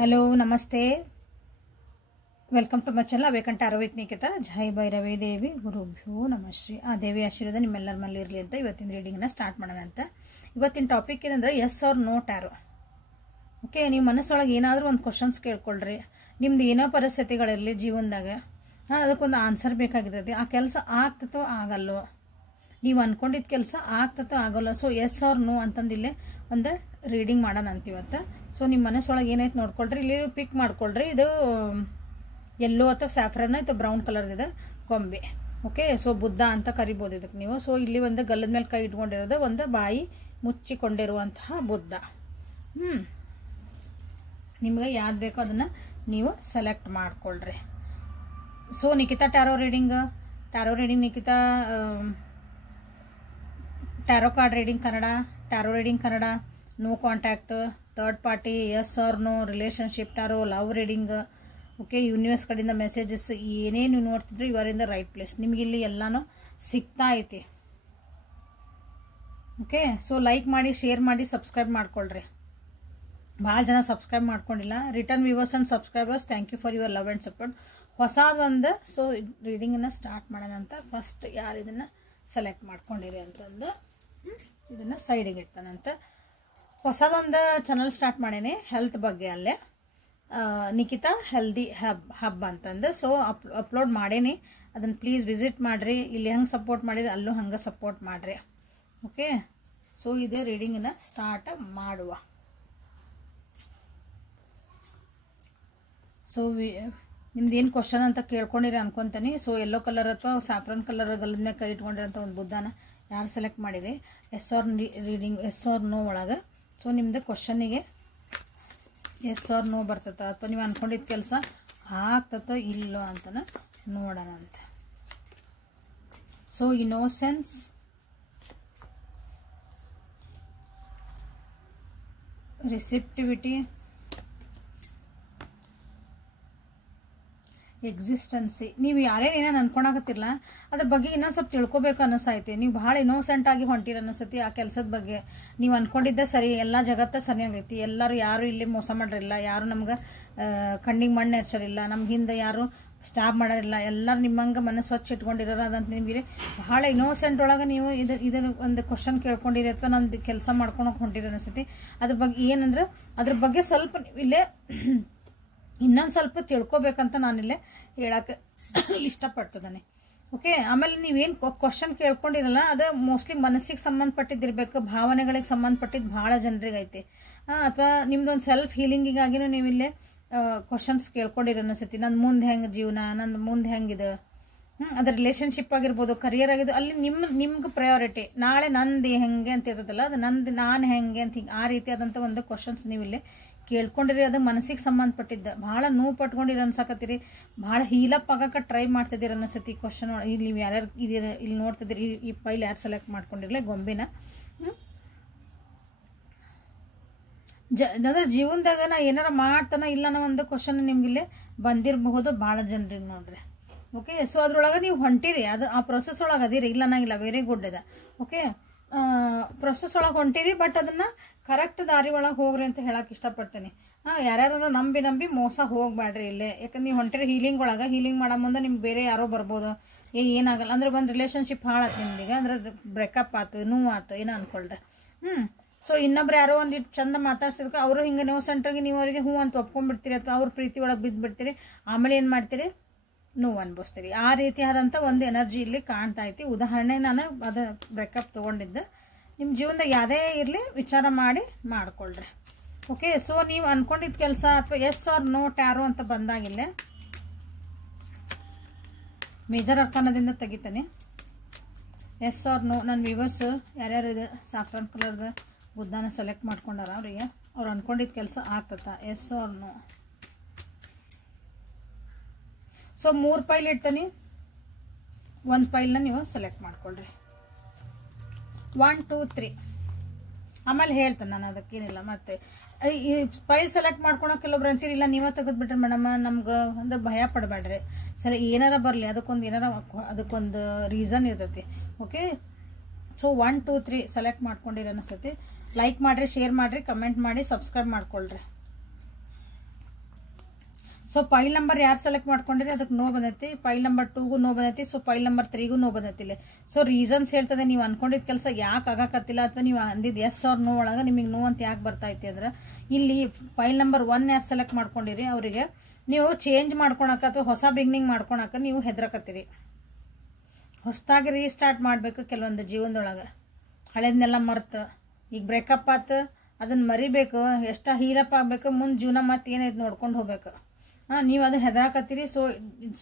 Hello ನಮಸ್ತೆ welcome to my channel ಅವೇಕಂಠ ಆರೋಗ್ಯ ನಿಖಿತ ಜೈ ಭೈರವಿ ದೇವಿ ಗುರುಭ್ಯೋ ನಮಃ ಶ್ರೀ ಆ ದೇವಿ ಆಶೀರ್ವಾದ ನಿಮ್ಮೆಲ್ಲರ ಮೇಲೆ ಇರಲಿ ಅಂತ ಇವತ್ತಿನ ರೀಡಿಂಗ್ನ ಸ್ಟಾರ್ಟ್ ಮಾಡೋಣ ಅಂತ ಇವತ್ತಿನ ಟಾಪಿಕ್ ಏನಂದ್ರೆ yes or no tarot. Okay, ನೀವು ಮನಸ್ಸೊಳಗೆ ಏನಾದರೂ ಒಂದು ಕ್ವಶನ್ಸ್ ಕೇಳ್ಕೊಳ್ರಿ. ನಿಮ್ದು ಏನೋ ಪರಿಸ್ಥಿತಿಗಳಿರಲಿ ಜೀವನದಾಗ, ಅದಕ್ಕೊಂದು ಆನ್ಸರ್ ಬೇಕಾಗಿರ್ತೈತಿ. ಆ ಕೆಲಸ ಆಗ್ತತೋ ಆಗಲ್ಲೋ, ನೀವು ಅನ್ಕೊಂಡಿದ್ದ ಕೆಲಸ ಆಗ್ತತೋ ಆಗಲ್ಲ. ಸೊ ಎಸ್ ಆರ್ ನೋ ಅಂತಂದಿಲ್ಲೇ ಒಂದು ರೀಡಿಂಗ್ ಮಾಡೋಣ ಅಂತಿವತ್ತ. ಸೊ ನಿಮ್ಮ ಮನಸ್ಸೊಳಗೆ ಏನೈತೆ ನೋಡ್ಕೊಳ್ರಿ, ಇಲ್ಲಿ ಪಿಕ್ ಮಾಡ್ಕೊಳ್ರಿ. ಇದು ಯೆಲ್ಲೋ ಅಥವಾ ಸ್ಯಾಫ್ರನ್ ಅಥವಾ ಬ್ರೌನ್ ಕಲರ್ದಿದೆ ಗೊಂಬೆ. ಓಕೆ, ಸೊ ಬುದ್ಧ ಅಂತ ಕರಿಬೋದು ಇದಕ್ಕೆ ನೀವು. ಸೊ ಇಲ್ಲಿ ಒಂದು ಗಲ್ಲದ ಮೇಲೆ ಕೈ ಇಟ್ಕೊಂಡಿರೋದು, ಒಂದು ಬಾಯಿ ಮುಚ್ಚಿಕೊಂಡಿರುವಂತಹ ಬುದ್ಧ. ನಿಮಗೆ ಯಾವ್ದು ಬೇಕೋ ಅದನ್ನು ನೀವು ಸೆಲೆಕ್ಟ್ ಮಾಡ್ಕೊಳ್ರಿ. So Nikhita tarot reading Nikhita tarot card reading Kannada, tarot reading Kannada, no contact, third party, yes or no, relationship tarot, love reading. Okay, universe ಕಡೆಯಿಂದ ಮೆಸೇಜಸ್ ಏನೇನು ನೋಡ್ತಿದ್ರು you are in the right place. ನಿಮಗೆ ಇಲ್ಲಿ ಎಲ್ಲಾನು ಸಿಗ್ತಾ ಐತಿ. ಓಕೆ, ಸೊ ಲೈಕ್ ಮಾಡಿ, share ಮಾಡಿ, ಸಬ್ಸ್ಕ್ರೈಬ್ ಮಾಡ್ಕೊಳ್ರಿ. ಭಾಳ ಜನ ಸಬ್ಸ್ಕ್ರೈಬ್ ಮಾಡ್ಕೊಂಡಿಲ್ಲ. Return viewers and subscribers, thank you for your love and support. ಹೊಸದೊಂದು ಸೊ ರೀಡಿಂಗನ್ನು ಸ್ಟಾರ್ಟ್ ಮಾಡೋಣ ಅಂತ. ಫಸ್ಟ್ ಯಾರು ಇದನ್ನು ಸೆಲೆಕ್ಟ್ ಮಾಡ್ಕೊಂಡಿರಿ ಅಂತಂದು ಇದನ್ನು ಸೈಡಿಗೆ ಇಡ್ತಾನಂತ. ಹೊಸದೊಂದು ಚಾನಲ್ ಸ್ಟಾರ್ಟ್ ಮಾಡೇನೆ ಹೆಲ್ತ್ ಬಗ್ಗೆ, ಅಲ್ಲೇ ನಿಖಿತಾ ಹೆಲ್ದಿ ಹಬ್ ಅಂತಂದು. ಸೊ ಅಪ್ಲೋಡ್ ಮಾಡೇನಿ, ಅದನ್ನು ಪ್ಲೀಸ್ ವಿಸಿಟ್ ಮಾಡಿರಿ. ಇಲ್ಲಿ ಹೆಂಗೆ ಸಪೋರ್ಟ್ ಮಾಡಿರಿ ಅಲ್ಲೂ ಹಂಗೆ ಸಪೋರ್ಟ್ ಮಾಡಿರಿ. ಓಕೆ, ಸೊ ಇದೇ ರೀಡಿಂಗನ್ನು ಸ್ಟಾರ್ಟ್ ಮಾಡುವ. ಸೊ ನಿಮ್ದು ಏನು ಕ್ವಶನ್ ಅಂತ ಕೇಳ್ಕೊಂಡಿರಿ ಅನ್ಕೊಂತೀನಿ. ಸೊ ಯೆಲ್ಲೋ ಕಲರ್ ಅಥವಾ ಸ್ಯಾಫ್ರನ್ ಕಲರ್ ಗಲ್ಲದ ಮೇಲೆ ಕೈ ಇಟ್ಕೊಂಡಿರೋಂಥ ಒಂದು ಬುದ್ಧನ ಯಾರು ಸೆಲೆಕ್ಟ್ ಮಾಡಿರಿ yes or reading yes or no ಒಳಗೆ. ಸೊ ನಿಮ್ದು ಕ್ವಶನ್ನಿಗೆ ಎಸ್ ಆರ್ ನೋ ಬರ್ತದ ಅಥವಾ ನೀವು ಅನ್ಕೊಂಡಿದ್ದ ಕೆಲಸ ಆಗ್ತತೋ ಇಲ್ಲೋ ಅಂತನ ನೋಡೋಣ ಅಂತ. So innocence, receptivity, existence. ನೀವು ಯಾರೇನೇನು ಅನ್ಕೊಳಕತ್ತಿರಲ್ಲ ಅದ್ರ ಬಗ್ಗೆ ಇನ್ನೊಂದು ಸ್ವಲ್ಪ ತಿಳ್ಕೊಬೇಕು ಅನ್ನಿಸೈತಿ. ನೀವು ಭಾಳ ಇನ್ನೋಸೆಂಟ್ ಆಗಿ ಹೊಂಟಿರ ಅನ್ನಿಸತಿ ಆ ಕೆಲಸದ ಬಗ್ಗೆ. ನೀವು ಅನ್ಕೊಂಡಿದ್ದೆ ಸರಿ, ಎಲ್ಲ ಜಗತ್ತ ಸರಿಯಾಗೈತಿ, ಎಲ್ಲರೂ ಯಾರು ಇಲ್ಲಿ ಮೋಸ ಮಾಡಿರಿಲ್ಲ, ಯಾರು ನಮ್ಗೆ ಕಣ್ಣಿಗೆ ಮಣ್ಣು ಎರ್ಸರಿಲ್ಲ, ನಮ್ಗೆ ಹಿಂದೆ ಯಾರು ಸ್ಟಾಪ್ ಮಾಡೋರಿಲ್ಲ, ಎಲ್ಲರೂ ನಿಮ್ಮಂಗೆ ಮನಸ್ಸು ಸ್ವಚ್ಛ ಇಟ್ಕೊಂಡಿರೋರು. ಅದಂತ ನಿಮಗೆ ಭಾಳ ಇನ್ನೋಸೆಂಟ್ ಒಳಗೆ ನೀವು ಇದನ್ನು ಒಂದು ಕ್ವಶನ್ ಕೇಳ್ಕೊಂಡಿರಿ ಅಥವಾ ನಂದು ಕೆಲಸ ಮಾಡ್ಕೊಳಕ್ಕೆ ಹೊಂಟಿರಿ ಅನ್ನಿಸತಿ. ಅದ್ರ ಬಗ್ಗೆ ಏನಂದ್ರೆ ಅದ್ರ ಬಗ್ಗೆ ಸ್ವಲ್ಪ ಇಲ್ಲೇ ಇನ್ನೊಂದು ಸ್ವಲ್ಪ ತಿಳ್ಕೊಬೇಕಂತ ನಾನಿಲ್ಲೇ ಹೇಳಕ್ಕೆ ಇಷ್ಟಪಡ್ತದಾನೆ. ಓಕೆ, ಆಮೇಲೆ ನೀವೇನು ಕ್ವಶನ್ ಕೇಳ್ಕೊಂಡಿರಲ್ಲ ಅದು ಮೋಸ್ಟ್ಲಿ ಮನಸ್ಸಿಗೆ ಸಂಬಂಧಪಟ್ಟಿದ್ದಿರ್ಬೇಕು, ಭಾವನೆಗಳಿಗೆ ಸಂಬಂಧಪಟ್ಟಿದ್ದು ಭಾಳ ಜನರಿಗೆ ಐತಿ. ಅಥವಾ ನಿಮ್ದೊಂದು ಸೆಲ್ಫ್ ಹೀಲಿಂಗಿಗಾಗಿನೂ ನೀವು ಇಲ್ಲೇ ಕ್ವಶನ್ಸ್ ಕೇಳ್ಕೊಂಡಿರೋ ಅನಿಸುತ್ತೆ. ನನ್ನ ಮುಂದೆ ಹೆಂಗೆ ಜೀವನ, ನನ್ನ ಮುಂದೆ ಹೆಂಗಿದೆ, ಅದು ರಿಲೇಷನ್ಶಿಪ್ ಆಗಿರ್ಬೋದು, ಕರಿಯರ್ ಆಗಿದ್ದು, ಅಲ್ಲಿ ನಿಮ್ಗೆ ಪ್ರಯಾರಿಟಿ ನಾಳೆ ನಂದು ಹೆಂಗೆ ಅಂತ ಇರ್ತದಲ್ಲ, ಅದು ನಂದು ನಾನು ಹೆಂಗೆ ಅಂತ ಹಿಂಗೆ ಆ ರೀತಿಯಾದಂಥ ಒಂದು ಕ್ವಶನ್ಸ್ ನೀವು ಇಲ್ಲೇ ಕೇಳ್ಕೊಂಡಿರಿ. ಅದು ಮನಸ್ಸಿಗೆ ಸಂಬಂಧಪಟ್ಟಿದ್ದ ಭಾಳ ನೋವು ಪಟ್ಕೊಂಡಿರಿ ಅನ್ಸಕತ್ತೀರಿ, ಭಾಳ ಹೀಲಪ್ ಆಗಕ್ಕೆ ಟ್ರೈ ಮಾಡ್ತಿದ್ದೀರಿ ಅನ್ನಿಸತಿ. ಕ್ವಶನ್ ಇಲ್ಲಿ ನೀವು ಯಾರ್ಯಾರು ಇದೀರ ಇಲ್ಲಿ ನೋಡ್ತಿದ್ದೀರಿ, ಈ ಫೈಲ್ ಯಾರು ಸೆಲೆಕ್ಟ್ ಮಾಡ್ಕೊಂಡಿರಲಿ ಗೊಂಬಿನ. ಅಂದ್ರೆ ಜೀವನದಾಗ ನಾ ಏನಾರ ಮಾಡ್ತಾನ ಇಲ್ಲ ಅನ್ನೋ ಒಂದು ಕ್ವಶನ್ ನಿಮ್ಗಿಲ್ಲೇ ಬಂದಿರಬಹುದು ಭಾಳ ಜನರಿಗೆ ನೋಡ್ರಿ. ಓಕೆ, ಸೊ ಅದ್ರೊಳಗೆ ನೀವು ಹೊಂಟಿರಿ, ಅದು ಆ ಪ್ರೊಸೆಸ್ ಒಳಗೆ ಅದಿರಿ, ಇಲ್ಲ ಅನ್ನಂಗಿಲ್ಲ, ವೆರಿ ಗುಡ್ ಇದೆ. ಓಕೆ, ಪ್ರೊಸೆಸ್ ಒಳಗೆ ಹೊಂಟಿರಿ, ಬಟ್ ಅದನ್ನು ಕರೆಕ್ಟ್ ದಾರಿ ಒಳಗೆ ಹೋಗ್ರಿ ಅಂತ ಹೇಳಕ್ಕೆ ಇಷ್ಟಪಡ್ತೀನಿ. ಯಾರ್ಯಾರು ನಂಬಿ ಮೋಸ ಹೋಗ್ಬೇಡ್ರಿ ಇಲ್ಲೇ. ಯಾಕಂದ್ರೆ ನೀವು ಹೊಂಟಿರಿ ಹೀಲಿಂಗ್ ಒಳಗೆ, ಹೀಲಿಂಗ್ ಮಾಡೋ ಮುಂದೆ ನಿಮ್ಗೆ ಬೇರೆ ಯಾರೋ ಬರ್ಬೋದು, ಏನಾಗಲ್ಲ ಅಂದ್ರೆ ಒಂದು ರಿಲೇಷನ್ಶಿಪ್ ಹಾಳಾತು ನಿಮ್ದೀಗ, ಅಂದ್ರೆ ಬ್ರೇಕಪ್ ಆಯ್ತು, ನೋವು ಆಯ್ತು, ಏನೋ ಅನ್ಕೊಳ್ರಿ. ಸೊ ಇನ್ನೊಬ್ರು ಯಾರೋ ಒಂದಿಟ್ಟು ಚಂದ ಮಾತಾಡ್ಸಿದ್ಕೆ ಅವರು ಹಿಂಗೆ ನೋವು ಸೆಂಟ್ರಿಗೆ ನೀವು ಅವರಿಗೆ ಹೂ ಅಂತ ಒಪ್ಕೊಂಡ್ಬಿಡ್ತೀರಿ, ಅಥವಾ ಅವ್ರ ಪ್ರೀತಿ ಒಳಗೆ ಬಿದ್ದುಬಿಡ್ತೀರಿ, ಆಮೇಲೆ ಏನು ಮಾಡ್ತೀರಿ, ನೋವು ಅನ್ಭವಿಸ್ತೀರಿ. ಆ ರೀತಿಯಾದಂಥ ಒಂದು ಎನರ್ಜಿ ಇಲ್ಲಿ ಕಾಣ್ತಾ ಐತಿ. ಉದಾಹರಣೆ ನಾನು ಅದು ಬ್ರೇಕಪ್ ತೊಗೊಂಡಿದ್ದೆ. ನಿಮ್ಮ ಜೀವನದಾಗ ಯಾವುದೇ ಇರಲಿ ವಿಚಾರ ಮಾಡಿ ಮಾಡ್ಕೊಳ್ರಿ. ಓಕೆ, ಸೊ ನೀವು ಅನ್ಕೊಂಡಿದ್ದ ಕೆಲಸ ಅಥವಾ ಎಸ್ ಆರ್ ನೋ ಟ್ಯಾರೋ ಅಂತ ಬಂದಾಗಿಲ್ಲೇ ಮೇಜರ್ ಅರ್ಕಾನದಿಂದ ತೆಗಿತಾನೆ. ಎಸ್ ಆರ್ ನೋ, ನನ್ನ ವ್ಯೂವರ್ಸ್ ಯಾರ್ಯಾರು ಇದೆ ಸಾಫ್ರಾನ್ ಕಲರ್ದು ಬುದ್ಧನ ಸೆಲೆಕ್ಟ್ ಮಾಡ್ಕೊಂಡಾರ ಅವರಿಗೆ ಅವ್ರು ಅನ್ಕೊಂಡಿದ್ದ ಕೆಲಸ ಆಗ್ತದ yes or no. So 3 file ಇಡ್ತೀನಿ, ಒಂದು ಫೈಲ್ನ ನೀವು ಸೆಲೆಕ್ಟ್ ಮಾಡ್ಕೊಳ್ರಿ. 1 2 3 ಆಮೇಲೆ ಹೇಳ್ತೇನೆ ನಾನು, ಅದಕ್ಕೇನಿಲ್ಲ. ಮತ್ತೆ ಈ ಫೈಲ್ ಸೆಲೆಕ್ಟ್ ಮಾಡ್ಕೊಳೋ ಕೆಲವೊಬ್ರು ಅಂತೀರಿ ಇಲ್ಲ ನೀವೇ ತೆಗೆದ್ಬಿಟ್ರಿ ಮೇಡಮ್, ನಮ್ಗೆ ಅಂದ್ರೆ ಭಯ ಪಡಬೇಡ್ರಿ, ಸರಿ ಏನಾರ ಬರಲಿ ಅದಕ್ಕೊಂದು ರೀಸನ್ ಇರ್ತೈತಿ. ಓಕೆ, ಸೊ 1 2 3 ಸೆಲೆಕ್ಟ್ ಮಾಡ್ಕೊಂಡಿರಿ ಅನಿಸ್ತೈತಿ. ಲೈಕ್ ಮಾಡಿರಿ, ಶೇರ್ ಮಾಡಿರಿ, ಕಮೆಂಟ್ ಮಾಡಿ, ಸಬ್ಸ್ಕ್ರೈಬ್ ಮಾಡ್ಕೊಳ್ರಿ. ಸೊ ಫೈಲ್ ನಂಬರ್ ಯಾರು ಸೆಲೆಕ್ಟ್ ಮಾಡ್ಕೊಂಡಿರಿ ಅದಕ್ಕೆ ನೋ ಬಂದೈತಿ, ಫೈಲ್ ನಂಬರ್ 2ಗೂ ನೋ ಬಂದೈತಿ, ಸೊ ಫೈಲ್ ನಂಬರ್ 3ಗೂ ನೋ ಬಂದೈತಿ ಇಲ್ಲಿ. ಸೊ ರೀಸನ್ಸ್ ಹೇಳ್ತದೆ ನೀವು ಅನ್ಕೊಂಡಿದ್ದ ಕೆಲಸ ಯಾಕೆ ಆಗಾಕತ್ತಿಲ್ಲ ಅಥವಾ ನೀವು ಅಂದಿದ್ದು ಎಸ್ ಆರ್ ನೋ ಒಳಗೆ ನಿಮಗೆ ನೋ ಅಂತ ಯಾಕೆ ಬರ್ತಾಯಿತಿ ಅಂದ್ರೆ ಇಲ್ಲಿ ಫೈಲ್ ನಂಬರ್ 1 ಯಾರು ಸೆಲೆಕ್ಟ್ ಮಾಡ್ಕೊಂಡಿರಿ ಅವರಿಗೆ ನೀವು ಚೇಂಜ್ ಮಾಡ್ಕೊಳಕ ಅಥವಾ ಹೊಸ ಬಿಗ್ನಿಂಗ್ ಮಾಡ್ಕೊಳಕ ನೀವು ಹೆದರಕತ್ತೀರಿ. ಹೊಸದಾಗಿ ರೀಸ್ಟಾರ್ಟ್ ಮಾಡಬೇಕು ಕೆಲವೊಂದು ಜೀವನದೊಳಗೆ, ಹಳೇದನ್ನೆಲ್ಲ ಮರ್ತು. ಈಗ ಬ್ರೇಕಪ್ ಆತು ಅದನ್ನು ಮರಿಬೇಕು, ಎಷ್ಟು ಹೀಲಪ್ ಆಗಬೇಕು, ಮುಂದೆ ಜೀವನ ಮತ್ತೆ ಏನೈತೆ ನೋಡ್ಕೊಂಡು ಹೋಗ್ಬೇಕು. ನೀವು ಅದನ್ನ ಹೆದರಾಕತ್ತೀರಿ.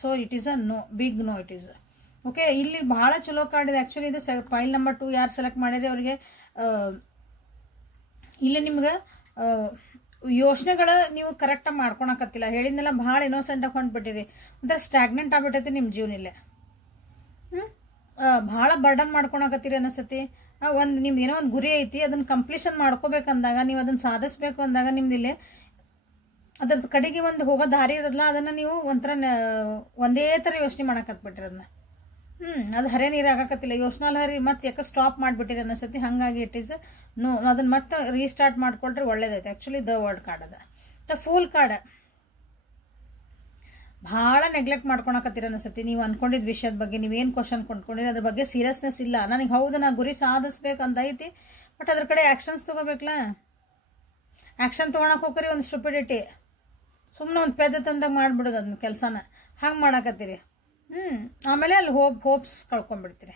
So it is a no, big no it is. Okay, ಇಲ್ಲಿ ಭಾಳ ಚಲೋ ಕಾರ್ಡ್ ಇದೆ ಆ್ಯಕ್ಚುಲಿ. ಇದು ಫೈಲ್ ನಂಬರ್ 2 ಯಾರು ಸೆಲೆಕ್ಟ್ ಮಾಡಿರಿ ಅವರಿಗೆ ಇಲ್ಲಿ ನಿಮ್ಗೆ ಯೋಚನೆಗಳು ನೀವು ಕರೆಕ್ಟಾಗಿ ಮಾಡ್ಕೊಳಕತ್ತಿಲ್ಲ. ಹೇಳಿದ್ನೆಲ್ಲ ಭಾಳ ಇನ್ನೋಸೆಂಟಾಗಿ ಹೊಂಟ್ಬಿಟ್ಟಿರಿ, ಒಂಥರ ಸ್ಟ್ಯಾಗ್ನೆಂಟ್ ಆಗ್ಬಿಟ್ಟೈತಿ ನಿಮ್ಮ ಜೀವನ ಇಲ್ಲೇ. ಭಾಳ ಬರ್ಡನ್ ಮಾಡ್ಕೊಳಕತ್ತೀರಿ ಅನಿಸ್ತತಿ. ಒಂದು ನಿಮ್ದು ಏನೋ ಒಂದು ಗುರಿ ಐತಿ, ಅದನ್ನ ಕಂಪ್ಲೀಷನ್ ಮಾಡ್ಕೋಬೇಕಂದಾಗ, ನೀವು ಅದನ್ನ ಸಾಧಿಸ್ಬೇಕು ಅಂದಾಗ ನಿಮ್ದಿಲ್ಲೇ ಅದ್ರದ್ದು ಕಡೆಗೆ ಒಂದು ಹೋಗೋ ದಾರಿ ಇರೋದಲ್ಲ, ಅದನ್ನು ನೀವು ಒಂಥರ ಒಂದೇ ಥರ ಯೋಚನೆ ಮಾಡಕತ್ಬಿಟ್ರಿ ಅದನ್ನ. ಅದು ಹರೇ ನೀರು ಆಗಾಕತ್ತಿಲ್ಲ, ಯೋಚನಾ ಹರಿ ಮತ್ತೆ ಯಾಕೆ ಸ್ಟಾಪ್ ಮಾಡಿಬಿಟ್ಟಿರಿ ಅನಿಸ್ತತಿ. ಹಾಗಾಗಿ ಇಟ್ ಈಸ್ ನೋ. ಅದನ್ನ ಮತ್ತೆ ರೀಸ್ಟಾರ್ಟ್ ಮಾಡ್ಕೊಳ್ರಿ ಒಳ್ಳೇದೈತೆ. ಆ್ಯಕ್ಚುಲಿ ದ ವರ್ಡ್ ಕಾರ್ಡ್ ಅದ ಫೂಲ್ ಕಾರ್ಡ್. ಭಾಳ ನೆಗ್ಲೆಕ್ಟ್ ಮಾಡ್ಕೊಳಕತ್ತೀರ ಅನಿಸ್ತತಿ. ನೀವು ಅನ್ಕೊಂಡಿದ್ದ ವಿಷಯದ ಬಗ್ಗೆ ನೀವೇನು ಕ್ವಶನ್ ಕೊಂಡ್ಕೊಂಡಿರಿ ಅದ್ರ ಬಗ್ಗೆ ಸೀರಿಯಸ್ನೆಸ್ ಇಲ್ಲ. ನನಗೆ ಹೌದು ನಾ ಗುರಿ ಸಾಧಿಸ್ಬೇಕಂತ ಐತಿ, ಬಟ್ ಅದ್ರ ಕಡೆ ಆ್ಯಕ್ಷನ್ಸ್ ತೊಗೋಬೇಕಲ್ಲ. ಆ್ಯಕ್ಷನ್ ತೊಗೊಳಕ್ಕೆ ಹೋಗ್ರಿ ಒಂದು ಸ್ಟುಪಿಡಿಟಿ, ಸುಮ್ಮನೆ ಒಂದು ಪೆದ್ದ ತಂದಾಗ ಮಾಡಿಬಿಡೋದು ಅದನ್ನ ಕೆಲಸನ. ಹಂಗೆ ಮಾಡಾಕತ್ತೀರಿ. ಆಮೇಲೆ ಅಲ್ಲಿ ಹೋಪ್ಸ್ ಕಳ್ಕೊಂಡ್ಬಿಡ್ತೀರಿ.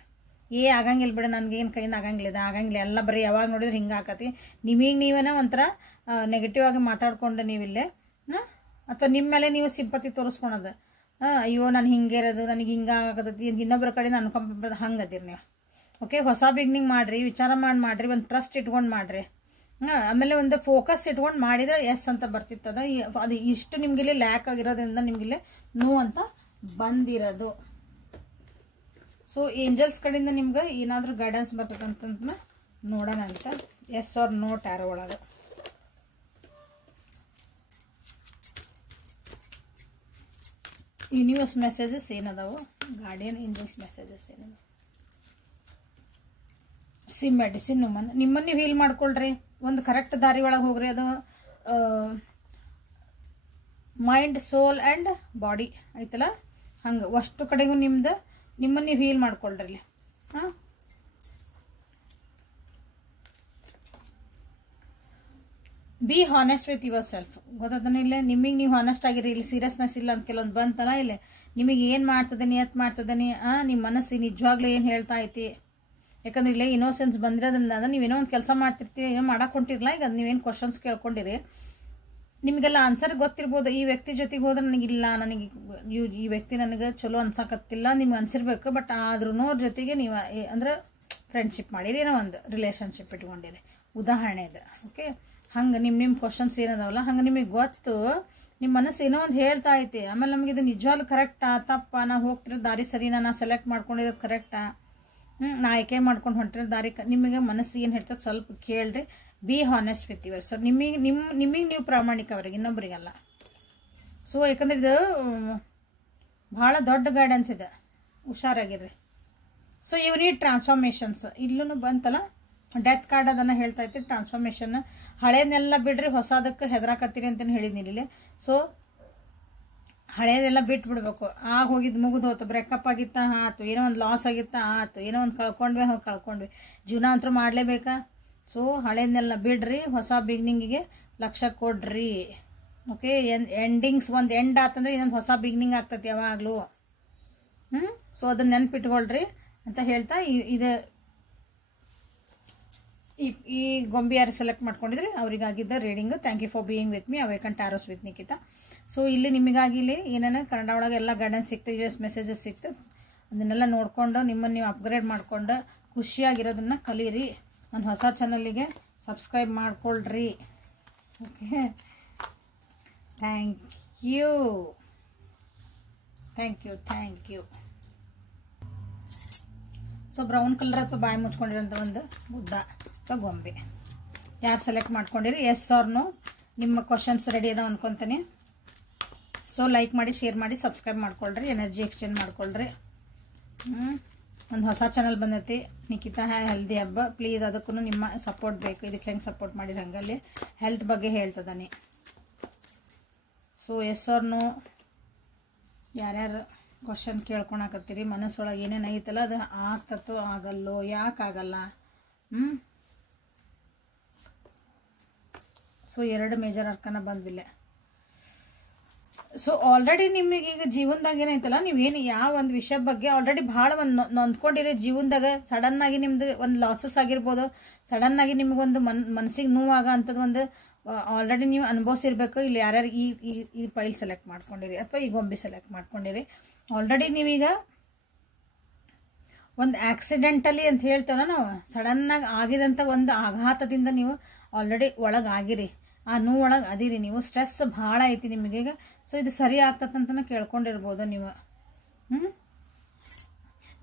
ಆಗಂಗಿಲ್ಲ ಬಿಡ, ನನಗೇನು ಕೈಯಿಂದ ಆಗಂಗಿಲ್ಲ, ಆಗಂಗಿಲ್ಲ, ಎಲ್ಲ ಬರೀ ಯಾವಾಗ ನೋಡಿದ್ರೆ ಹಿಂಗೆ ಆಕತಿ. ನೀವೇನೇ ಒಂಥರ ನೆಗೆಟಿವ್ ಆಗಿ ಮಾತಾಡ್ಕೊಂಡು ನೀವಿಲ್ಲೇ ಅಥವಾ ನಿಮ್ಮ ಮೇಲೆ ನೀವು ಸಿಂಪತಿ ತೋರಿಸ್ಕೊಳೋದು. ಅಯ್ಯೋ ನಾನು ಹಿಂಗೆ ಇರೋದು, ನನಗೆ ಹಿಂಗೆ ಆಗತೈತಿ, ಇನ್ನೊಬ್ಬರ ಕಡೆಯಿಂದ ಅನ್ಕೊಂಬಿಡೋದು, ಹಂಗೆ ಅದೀರಿ ನೀವು. ಓಕೆ, ಹೊಸ ಬಿಗ್ನಿಂಗ್ ಮಾಡಿರಿ, ವಿಚಾರ ಮಾಡಿರಿ, ಒಂದು ಟ್ರಸ್ಟ್ ಇಟ್ಕೊಂಡು ಮಾಡಿರಿ. ಆಮೇಲೆ ಒಂದು ಫೋಕಸ್ ಇಟ್ಕೊಂಡು ಮಾಡಿದ್ರೆ ಎಸ್ ಅಂತ ಬರ್ತಿತ್ತದ. ಅದು ಇಷ್ಟು ನಿಮ್ಗಿಲ್ಲಿ ಲ್ಯಾಕ್ ಆಗಿರೋದ್ರಿಂದ ನಿಮ್ಗಿಲ್ಲಿ ನೋ ಅಂತ ಬಂದಿರೋದು. ಸೊ ಏಂಜಲ್ಸ್ ಕಡೆಯಿಂದ ನಿಮ್ಗೆ ಏನಾದರೂ ಗೈಡೆನ್ಸ್ ಬರ್ತದಂತ ನೋಡೋಣ ಅಂತ. ಎಸ್ ಆರ್ ನೋ ಟ್ಯಾರೋ ಒಳಗೆ ಯೂನಿವರ್ಸ್ ಮೆಸೇಜಸ್ ಏನದಾವು, ಗಾರ್ಡಿಯನ್ ಏಂಜಲ್ಸ್ ಮೆಸೇಜಸ್ ಏನದಾವು. ಮೆಡಿಸಿನ್ ನಿಮ್ಮನ್ನು ನೀವು ಹೀಲ್ ಮಾಡ್ಕೊಳ್ರಿ, ಒಂದು ಕರೆಕ್ಟ್ ದಾರಿ ಒಳಗೆ ಹೋಗ್ರಿ. ಅದು ಮೈಂಡ್, ಸೋಲ್ ಆ್ಯಂಡ್ ಬಾಡಿ ಐತಲ್ಲ, ಹಂಗೆ ಅಷ್ಟು ಕಡೆಗೂ ನಿಮ್ಮನ್ನು ನೀವು ಹೀಲ್ ಮಾಡ್ಕೊಳ್ರಿ ಇಲ್ಲಿ. Be honest with yourself. ಗೊತ್ತಾದನ ಇಲ್ಲೇ ನಿಮಗೆ ನೀವು ಹಾನೆಸ್ಟ್ ಆಗಿರಿ. ಇಲ್ಲಿ ಸೀರಿಯಸ್ನೆಸ್ ಇಲ್ಲ ಅಂತ ಕೆಲವೊಂದು ಬಂತಲ್ಲ ಇಲ್ಲೇ. ನಿಮಗೆ ಏನು ಮಾಡ್ತದೇನಿ ಎತ್ ಮಾಡ್ತದೇನಿ, ನಿಮ್ಮ ಮನಸ್ಸು ನಿಜವಾಗ್ಲೂ ಏನು ಹೇಳ್ತಾ ಐತಿ. ಯಾಕಂದ್ರೆ ಇಲ್ಲೇ ಇನ್ನೋಸೆನ್ಸ್ ಬಂದಿರೋದ್ರಿಂದ ನೀವೇನೋ ಒಂದು ಕೆಲಸ ಮಾಡ್ತಿರ್ತೀವಿ, ಏನೋ ಮಾಡಕ್ಕೆ ಹೊಂಟಿರಲ್ಲ. ಈಗ ನೀವೇನು ಕ್ವಶನ್ಸ್ ಕೇಳ್ಕೊಂಡಿರಿ, ನಿಮಗೆಲ್ಲ ಆನ್ಸರ್ ಗೊತ್ತಿರ್ಬೋದು. ಈ ವ್ಯಕ್ತಿ ಜೊತೆಗೆ ಹೋದ್ರೆ ನನಗಿಲ್ಲ, ನನಗೆ ಈ ವ್ಯಕ್ತಿ ನನಗೆ ಚಲೋ ಅನ್ಸಕತ್ತಿಲ್ಲ ನಿಮ್ಗೆ ಅನ್ಸಿರ್ಬೇಕು. ಬಟ್ ಆದ್ರೂ ಅವ್ರ ಜೊತೆಗೆ ನೀವು ಅಂದ್ರೆ ಫ್ರೆಂಡ್ಶಿಪ್ ಮಾಡಿರಿ, ಏನೋ ಒಂದು ರಿಲೇಷನ್ಶಿಪ್ ಇಟ್ಕೊಂಡಿರಿ, ಉದಾಹರಣೆ ಇದೆ. ಓಕೆ, ಹಂಗೆ ನಿಮ್ಮ ಕ್ವಶನ್ಸ್ ಏನದಾವಲ್ಲ, ಹಂಗೆ ನಿಮಗೆ ಗೊತ್ತು, ನಿಮ್ಮ ಮನಸ್ಸು ಏನೋ ಒಂದು ಹೇಳ್ತಾ ಐತಿ. ಆಮೇಲೆ ನಮಗೆ ಇದು ನಿಜವಾಗ್ಲೂ ಕರೆಕ್ಟಾ ತಪ್ಪಾ, ನಾ ಹೋಗ್ತಿರೋ ದಾರಿ ಸರಿನಾ, ನಾ ಸೆಲೆಕ್ಟ್ ಮಾಡ್ಕೊಂಡಿರೋದು ಕರೆಕ್ಟಾ, ನಾ ಆಯ್ಕೆ ಮಾಡ್ಕೊಂಡು ಹೊಂಟಿರೋ ದಾರಿ ನಿಮಗೆ ಮನಸ್ಸು ಏನು ಹೇಳ್ತದೆ ಸ್ವಲ್ಪ ಕೇಳ್ರಿ. B honest with your self. ನಿಮಗೆ ನೀವು ಪ್ರಾಮಾಣಿಕ ಅವ್ರಿಗೆ, ಇನ್ನೊಬ್ರಿಗಲ್ಲ. ಸೊ ಯಾಕಂದ್ರೆ ಇದು ಭಾಳ ದೊಡ್ಡ ಗೈಡೆನ್ಸ್ ಇದೆ, ಹುಷಾರಾಗಿರ್ರಿ. So you need transformations. ಇಲ್ಲೂ ಬಂತಲ್ಲ ಡೆತ್ ಕಾರ್ಡ್ ಅದನ್ನು ಹೇಳ್ತಾ ಇರ್ತೀರಿ. ಟ್ರಾನ್ಸ್ಫಾರ್ಮೇಷನ್ ಹಳೇದನ್ನೆಲ್ಲ ಬಿಡ್ರಿ, ಹೊಸದಕ್ಕೆ ಹೆದರಾಕತ್ತೀರಿ ಅಂತಲೇ ಹೇಳಿದ್ದೀನಿ ಇಲ್ಲಿ. ಸೊ ಹಳೇದೆಲ್ಲ ಬಿಟ್ಟು ಬಿಡ್ಬೇಕು. ಹೋಗಿದ್ದು ಮುಗಿದು ಹೋತು, ಬ್ರೇಕಪ್ ಆಗಿತ್ತಾ ಆಯ್ತು, ಏನೋ ಒಂದು ಲಾಸ್ ಆಗಿತ್ತಾ ಆಯ್ತು, ಏನೋ ಒಂದು ಕಳ್ಕೊಂಡ್ವಿ. ಜೀವನ ಅಂತೂ ಮಾಡಲೇಬೇಕಾ. ಸೊ ಹಳೇದನ್ನೆಲ್ಲ ಬಿಡ್ರಿ, ಹೊಸ ಬಿಗ್ನಿಂಗಿಗೆ ಲಕ್ಷ್ಯ ಕೊಡ್ರಿ. ಓಕೆ, ಎಂಡಿಂಗ್ಸ್ ಒಂದು ಎಂಡ್ ಆತಂದ್ರೆ ಇನ್ನೊಂದು ಹೊಸ ಬಿಗ್ನಿಂಗ್ ಆಗ್ತದೆ ಯಾವಾಗಲೂ. ಸೊ ಅದನ್ನ ನೆನ್ಪಿಟ್ಕೊಳ್ರಿ ಅಂತ ಹೇಳ್ತಾ ಇದು ಈ ಗೊಂಬೆ ಯಾರು ಸೆಲೆಕ್ಟ್ ಮಾಡ್ಕೊಂಡಿದ್ರಿ ಅವರಿಗಾಗಿದ್ದ reading. Thank you for being with me awaken tarots with Nikhita. So ಇಲ್ಲಿ ನಿಮಗಾಗಿ ಇಲ್ಲಿ ಏನೇನು ಕನ್ನಡ ಒಳಗೆ ಎಲ್ಲ ಗೈಡೆನ್ಸ್ ಸಿಗ್ತದೆ, ಯುಎಸ್ ಮೆಸೇಜಸ್ ಸಿಗ್ತದೆ. ಅದನ್ನೆಲ್ಲ ನೋಡಿಕೊಂಡು ನಿಮ್ಮನ್ನು ನೀವು ಅಪ್ಗ್ರೇಡ್ ಮಾಡ್ಕೊಂಡು ಖುಷಿಯಾಗಿರೋದನ್ನು ಕಲೀರಿ. ನನ್ನ ಹೊಸ ಚಾನಲ್ಲಿಗೆ ಸಬ್ಸ್ಕ್ರೈಬ್ ಮಾಡ್ಕೊಳ್ರಿ. Okay, thank you. So brown colour ಅಥವಾ ಬಾಯಿ ಮುಚ್ಕೊಂಡಿರೋಂಥ ಒಂದು ಬುದ್ಧ ಅಥವಾ ಗೊಂಬೆ ಯಾರು ಸೆಲೆಕ್ಟ್ ಮಾಡ್ಕೊಂಡಿರಿ, ಎಸ್ ಆರ್ ನೋ ನಿಮ್ಮ ಕ್ವಶನ್ಸ್ ರೆಡಿ ಅದಾವ ಅನ್ಕೊತೀನಿ. ಸೊ ಲೈಕ್ ಮಾಡಿ, ಶೇರ್ ಮಾಡಿ, ಸಬ್ಸ್ಕ್ರೈಬ್ ಮಾಡ್ಕೊಳ್ರಿ, ಎನರ್ಜಿ ಎಕ್ಸ್ಚೇಂಜ್ ಮಾಡ್ಕೊಳ್ರಿ. ಒಂದು ಹೊಸ ಚಾನಲ್ ಬಂದೈತಿ, ನಿಖಿತಾ ಹೆಲ್ದಿ ಹಬ್ಬ. ಪ್ಲೀಸ್ ಅದಕ್ಕೂ ನಿಮ್ಮ ಸಪೋರ್ಟ್ ಬೇಕು. ಇದಕ್ಕೆ ಹೆಂಗೆ ಸಪೋರ್ಟ್ ಮಾಡಿರಿ ಹಂಗಲ್ಲಿ ಹೆಲ್ತ್ ಬಗ್ಗೆ ಹೇಳ್ತದಾನೆ. ಸೊ ಎಸ್ ಆರ್ ನೋ ಯಾರ್ಯಾರು ಕ್ವಶನ್ ಕೇಳ್ಕೊಳಕತ್ತೀರಿ, ಮನಸ್ಸೊಳಗೆ ಏನೇನು ಐತಲ್ಲ ಅದು ಆಗ್ತತೋ ಆಗಲ್ಲೋ, ಯಾಕೆ ಆಗಲ್ಲ. ಸೊ 2 ಮೇಜರ್ ಅರ್ಕನ ಬಂದ್ವಿಲ್ಲ. ಸೊ ಆಲ್ರೆಡಿ ನಿಮಗೆ ಈಗ ಜೀವನದಾಗ ಏನೈತಲ್ಲ, ನೀವೇನು ಯಾವ ಒಂದು ವಿಷಯದ ಬಗ್ಗೆ ಆಲ್ರೆಡಿ ಭಾಳ ಒಂದು ನೊಂದ್ಕೊಂಡಿರಿ ಜೀವನದಾಗ. ಸಡನ್ನಾಗಿ ನಿಮ್ದು ಒಂದು ಲಾಸಸ್ ಆಗಿರ್ಬೋದು, ಸಡನ್ನಾಗಿ ನಿಮಗೊಂದು ಮನಸ್ಸಿಗೆ ನೋವಾಗ ಅಂಥದ್ದು ಒಂದು ಆಲ್ರೆಡಿ ನೀವು ಅನುಭವಿಸಿರ್ಬೇಕು. ಇಲ್ಲಿ ಯಾರ್ಯಾರು ಈ ಫೈಲ್ ಸೆಲೆಕ್ಟ್ ಮಾಡ್ಕೊಂಡಿರಿ ಅಥವಾ ಈ ಗೊಂಬೆ ಸೆಲೆಕ್ಟ್ ಮಾಡ್ಕೊಂಡಿರಿ, ಆಲ್ರೆಡಿ ನೀವೀಗ ಒಂದು ಆಕ್ಸಿಡೆಂಟಲಿ ಅಂತ ಹೇಳ್ತೇವಲ್ಲ ನಾವು, ಸಡನ್ನಾಗಿ ಆಗಿದಂಥ ಒಂದು ಆಘಾತದಿಂದ ನೀವು ಆಲ್ರೆಡಿ ಒಳಗಾಗಿರಿ, ಆ ನೋವು ಒಳಗೆ ಅದಿರಿ ನೀವು. ಸ್ಟ್ರೆಸ್ ಭಾಳ ಐತಿ ನಿಮಗೀಗ. ಸೊ ಇದು ಸರಿ ಆಗ್ತದಂತನ ಕೇಳ್ಕೊಂಡಿರ್ಬೋದು ನೀವು.